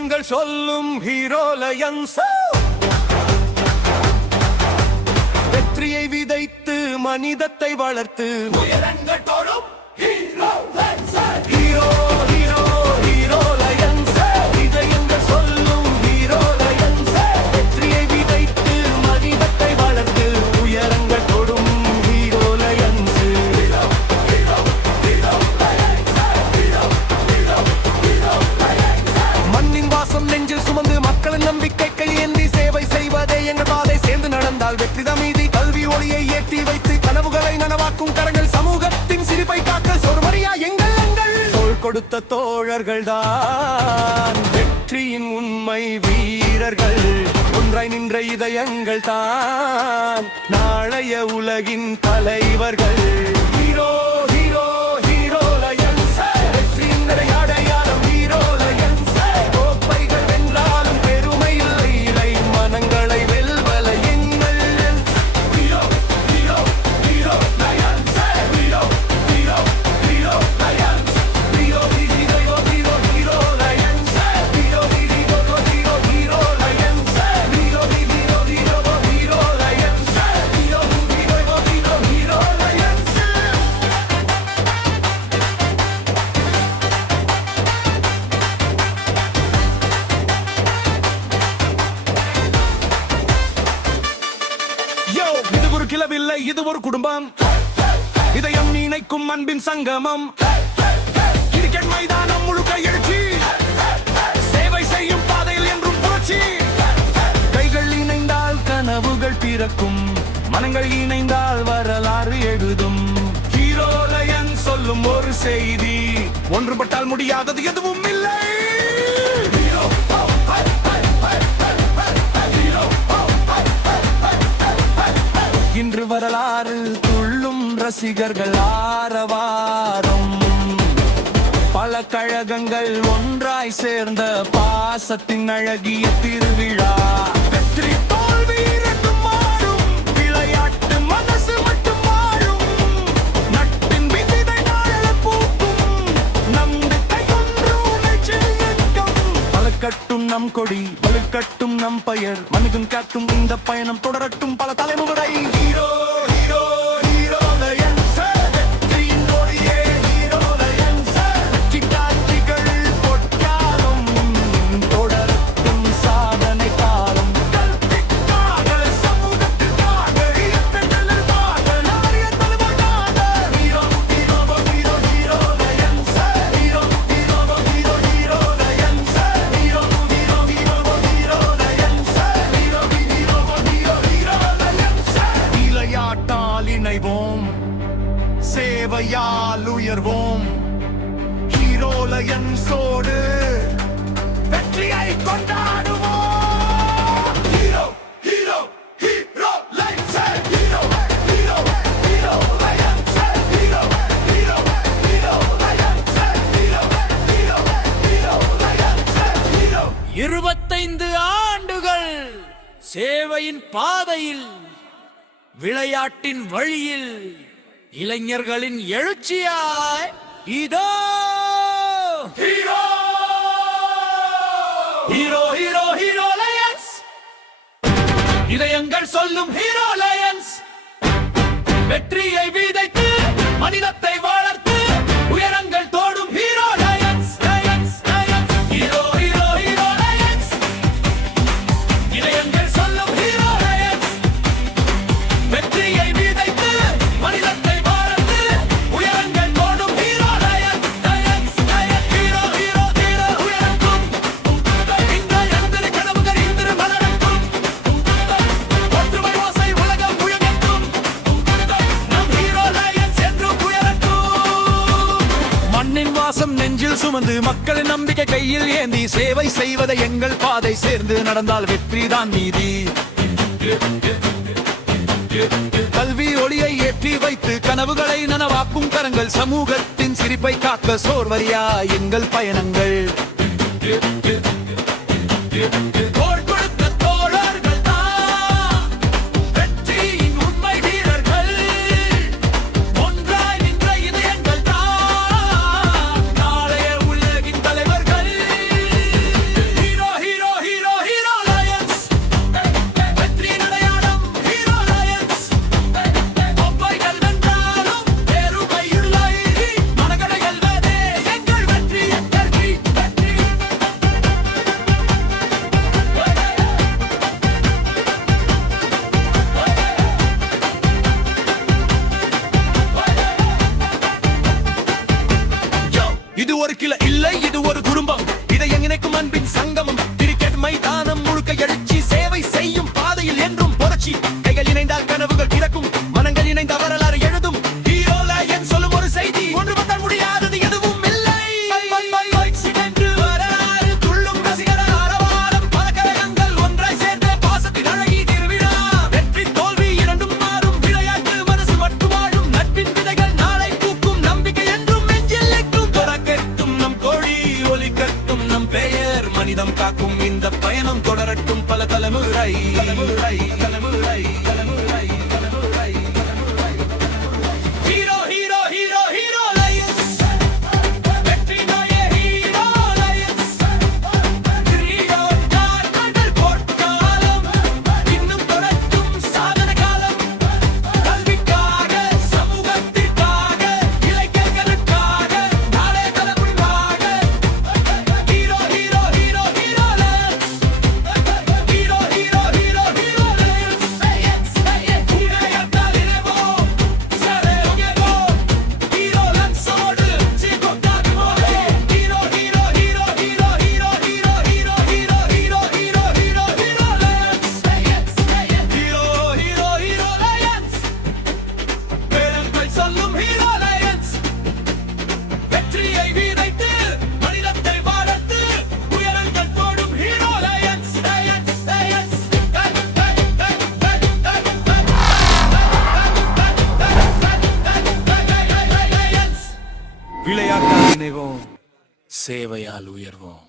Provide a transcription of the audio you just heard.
இதயங்கள் சொல்லும் ஹீரோலயன்ஸ். வெற்றியை விதைத்து மனிதத்தை வளர்த்து உயரங்கள் தொடும் ஹீரோலயன்ஸ். Hero Hero ஹீரோலயன்ஸ். இதயங்கள் சொல்லும் ஹீரோலயன்ஸ். வெற்றியை விதைத்து மனிதத்தை வளர்த்து உயரங்கள் தொடும் ஹீரோலயன்ஸ். மண்ணின் வாசம் நெஞ்சில் சுமந்து மக்களின் நம்பிக்கை ஏந்தி சேவை செய்வதே எங்கள் பாதை. சேர்ந்து நடந்தால் வெற்றிதான் மீதி. கல்வி ஒளியை ஏற்றி வைத்து கனவுகளை நனவாக்கும் கரங்கள். சமூகத்தின் சிரிப்பை காக்க சொர்வரியா எங்கள் தோள் கொடுத்த தோழர்கள் தான் வெற்றியின் உண்மை வீரர்கள். ஒன்றாய் நின்ற இதயங்கள் தான் நாளைய உலகின் தலைவர்கள். Hero Hero Hero Lions. வெற்றியின் அடையாளம் ஹீரோலயன்ஸ். கோப்பைகள் வென்றாலும் பெருமை இல்லை, இறை மனங்களை வெல்வல எங்கள். Hero Hero Hero Lions. Hero Hero Hero Lions. Hero Hero Hero Hero Lions. Hero Hero Hero Hero Lions. Hero Hero Hero Hero Lions. Hero Hero Hero Hero Lions. Yo, இது ஒரு கிளவில்லை, இது ஒரு குடும்பம். இதயம் இணைக்கும் அன்பின் சங்கமம். கிரிக்கெட் மைதானம் முழுக்க எழுச்சி. சேவை செய்யும் பாதையில் என்றும் புரட்சி. கைகள் இணைந்தால் கனவுகள் பிறக்கும். மனங்கள் இணைந்தால் வரலாறு எழுதும். ஹீரோலயன் சொல்லும் ஒரு செய்தி, ஒன்றுபட்டால் முடியாதது எதுவும் இல்லை. இன்று வரலாறு துள்ளும் ரசிகர்கள் ஆரவாரம். பல கழகங்கள் ஒன்றாய் சேர்ந்த பாசத்தின் அழகிய திருவிழா. வெற்றி தோல்வி இரண்டும் மாறும், விளையாட்டு மனசு மட்டும் மாறும். நட்பின் விதை நாள பூக்கும், நம்பிக்கை ஒன்றும் நெஞ்சில். பலக்கட்டும் நம் கொடி, பலுக்கட்டும் நம் பெயர். மனிதன் காட்டும் இந்த பயணம் தொடரட்டும் பல தலைமுறை. Hero Hero Hero Lions. வெற்றியின் ஒளியே ஹீரோலயன்ஸ். வெற்றி காட்சிகள் பொற்காலம் தொடரட்டும் சாதனை காலம். கல்விக்காக, சமூகத்திற்காக, இயக்கங்களுக்காக, நாளைய தலைமுறைக்காக. Hero Hero Hero Hero Lions. Hero Hero Hero Hero Lions. Hero Hero Hero Hero Lions. Hero Hero Hero Hero Lions. விளையாட்டால் இணைவோம், சேவையால் உயர்வோம். ஹீரோலயன்ஸோடு வெற்றியை கொண்டாடுவோம். Hero Hero Hero Lions. Hero Hero Hero Lions. Hero Hero Hero Lions. Hero Hero Hero Lions. Hero 25 ஆண்டுகள் சேவையின் பாதையில், விளையாட்டின் வழியில், இளைஞர்களின் எழுச்சியாய் இதோ ஹீரோ ஹீரோ ஹீரோ ஹீரோலயன்ஸ். இதயங்கள் சொல்லும் ஹீரோலயன்ஸ். வெற்றியை விதைத்து மனிதத்தை வளர்த்து உயரங்கள் தோடும் ஹீரோலயன்ஸ். Hero Hero ஹீரோலயன்ஸ். இதயங்கள் சொல்லும் ஹீரோலயன்ஸ். வெற்றியை விதைத்து மனிதத்தை வளர்த்து உயரங்கள் தோடும் ஹீரோலயன்ஸ். ஹீரோ ஹீரோ ஹீரோ உயரக்கும். எங்கள் எழுந்திரு கனவுகள் இன்று மலரட்டும். ஒற்றுமை ஓசை உலகம் உயரட்டும். நம் ஹீரோலயன்ஸ் என்றும் உயரட்டும். மண்ணின் வாசம் நெஞ்சில் சுமந்து மக்களின் நம்பிக்கை கையில் ஏந்தி சேவை செய்வதை எங்கள் பாதை. சேர்ந்து நடந்தால் வெற்றிதான் மீதி. கல்வி ஒளியை ஏற்றி வைத்து கனவுகளை நனவாக்கும் கரங்கள். சமூகத்தின் சிரிப்பை காக்க சோர்வரியா எங்கள் பயணங்கள். தோள் கொடுத்த தோழர்கள் தான் வெற்றியின் உண்மை வீரர்கள். ஒன்றாய் நின்ற இதயங்கள் தான் நாளைய உலகின் தலைவர்கள். அன்பின் சங்கமம் கிரிக்கெட் மைதானம் முழுக்க எழுச்சி சேவை செய்யும் பாதையில் என்றும் புரட்சி கைகள் இணைந்தால் கனவுகள் திறக்கும் மனங்கள் இணைந்த வரலாறு எழுதும் ஹீரோ லயன்ஸ் சொல்லும் ஒரு செய்தி ஒன்றுபட்டால் முடியாதது எதுவும் இல்லை என்று வரலாறு துள்ளும் ரசிகர் ஆரவாரம் பல கழகங்கள் ஒன்றாய் சேர்ந்த பாசத்தின் அழகி திருவிழா வெற்றி தோல்வி இரண்டும் மாறும் விளையாட்டு மனசு மட்டும் வாழும் நட்பின் விதைகள் நாளை பூக்கும் நம்பிக்கை என்றும் நெஞ்சில் நிற்கும் தொடக்கட்டும் நம் கோழி ஒலிக்கட்டும் நம் பெயர் மனிதம் காக்கும் இந்த பயணம் தொடரட்டும் பல தலைமுறை தலைமுறை தலைமுறை தலைமுறை தலைமுறை Hero Hero Hero Hero Lions வெற்றி நோயே ஹீரோ லயன்ஸ் ஹீரோ கார்கண்டல் போர்க்காலம் இன்னும் தொடரும் சாதன காலம் கல்விக்காக சமூகத்திற்காக இளைஞர்களுக்காக நாளை தலைமுறைக்காக Hero Hero Hero Hero Lions Hero Hero Hero Hero Lions உடையத்தால் இணைவோம் சரேகோ ஹீரோ லயன்ஸோடு சீகொட்டாகுவோம் Hero Hero Hero Hero Hero Hero Hero Hero Hero Hero Hero Hero Lions Hero Hero Hero Lions பேரங்கள் சொல்லும் ஹீரோ லயன்ஸ் வெற்றியை விதைத்து மனிதத்தை வளர்த்து உயரங்கள் தோடும் ஹீரோ லயன்ஸ் லயன்ஸ் லயன்ஸ் விளையாட்டால் இணைவோம் சேவையால் உயர்வோம்